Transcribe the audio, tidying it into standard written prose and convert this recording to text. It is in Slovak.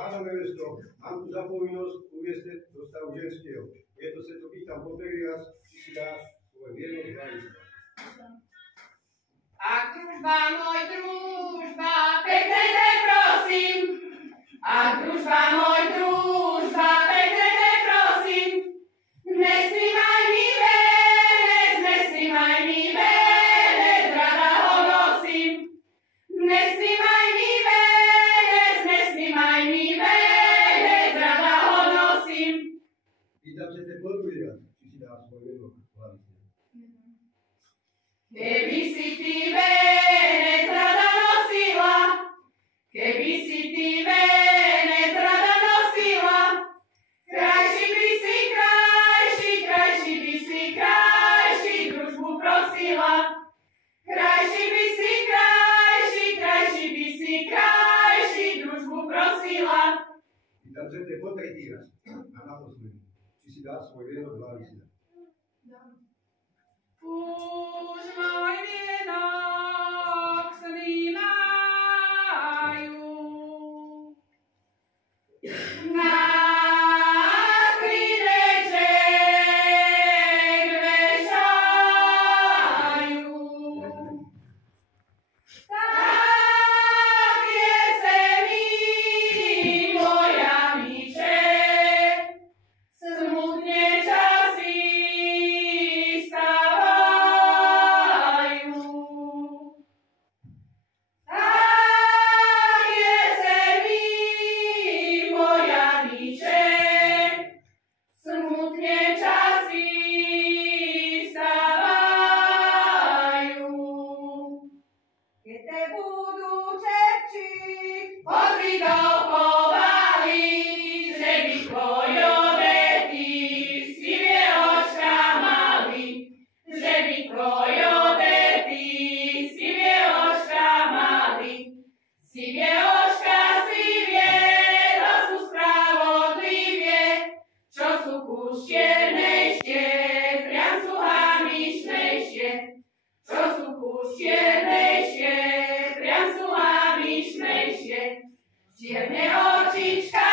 Pána nevesto, mám tu za povinnosť uviesť do stavu ženského. Preto sa to pýtam poprvý raz, či si dáš svoj vienok závisť. Ak družba, môj družba, pekne te prosím. Ak družba, môj družba, pekne te prosím. Nesnímaj mi venec, rada ho nosím. Nesnímaj mi venec, rada ho nosím. Pýtam sa te podruhý raz, či si dáš svoj vienok závisť. Keby si ty venec rada nosila, keby si ty venec rada nosila, krajší by si družbu prosila. Krajší by si družbu prosila. Pýtam sa te po tretí raz, a naposledy, či si dáš svoj vienok závisť. Už môj vienok snímajú. Na krídeček vešajú. Tak jesení moja myše, smutne časy stávajú. Tak jesení moja myše, smutne časy stávajú. Keď te budú čepčiť, pozri do povaly, že by tvoj obetý sivie očka mali, že by tvoj obetý sivie očka mali. Sivie očka sivie, to sú spravodlivie, čo sú kúščernejšie, priam sú hamišnejšie. Čo sú kúščernejšie, priam sú hamišnejšie. Čierne očička